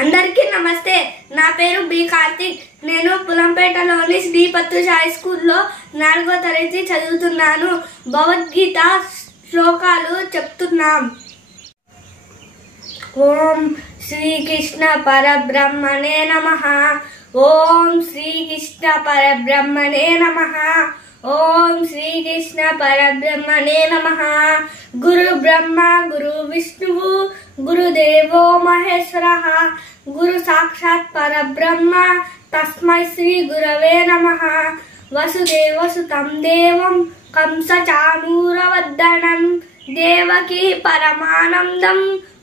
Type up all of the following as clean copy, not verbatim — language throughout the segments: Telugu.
అందరికీ నమస్తే. నా పేరు బి కార్తిక్. నేను పులంపేటలోని శ్రీ పత్తుష్ హై స్కూల్లో 4వ తరగతి చదువుతున్నాను. భగవద్గీత శ్లోకాలు చెప్తున్నాం. ఓం శ్రీకృష్ణ పరబ్రహ్మణే నమః. ఓం శ్రీకృష్ణ పరబ్రహ్మణే నమః. ఓం శ్రీకృష్ణ పరబ్రహ్మణే నమః. గురు బ్రహ్మ గురు విష్ణువు గురుదేవో మహేశ్వరః. గురు సాక్షాత్ పరబ్రహ్మ తస్మై శ్రీ గురవే నమః. వసుదేవసుతం దేవం కంసచానూరవర్ధనం దేవకీ పరమానందం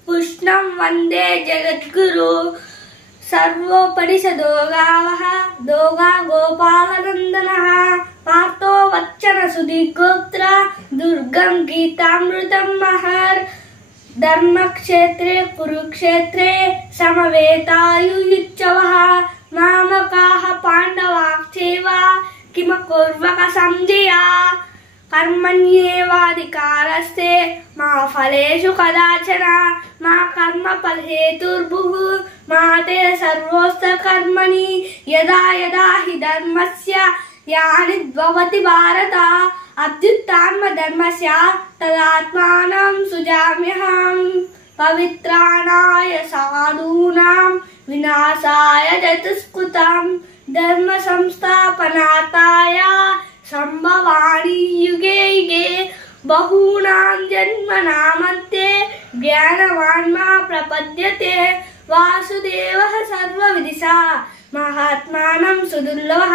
కృష్ణం వందే జగద్గురు. సర్వోపనిషదో గావః దోగా గోపాలనందనః. పార్థో వచ్చన సుధీగోత్ర దుర్గం గీతామృతం మహర్. ధర్మక్షేత్రే కురుక్షేత్రే సమవేతాయుయుత్సవః. మామకాః పాండవాశ్చైవ కిమకుర్వక సంజయా. కర్మణ్యేవాధికారస్తే మా ఫలేషు కదాచన. మా కర్మ ఫలహేతుర్భుః మా తే సర్వోస్త కర్మణి. యదా యదా హి ధర్మస్య గ్లానిర్భవతి భారత. అభ్యుత్థాన ధర్మస్య తదాత్మానం సృజామ్యహం. పవిత్రాణాయ సాధూనాం వినాశాయ చతుష్కృతం. ధర్మ సంస్థాపనార్థాయ సంభవామి యుగే యుగే. బహూనాం జన్మనామధ్యే జ్ఞానవాన్ మా ప్రపద్యతే. వాసుదేవః సర్వవిదిశా మహాత్మానం సుదుర్లభః.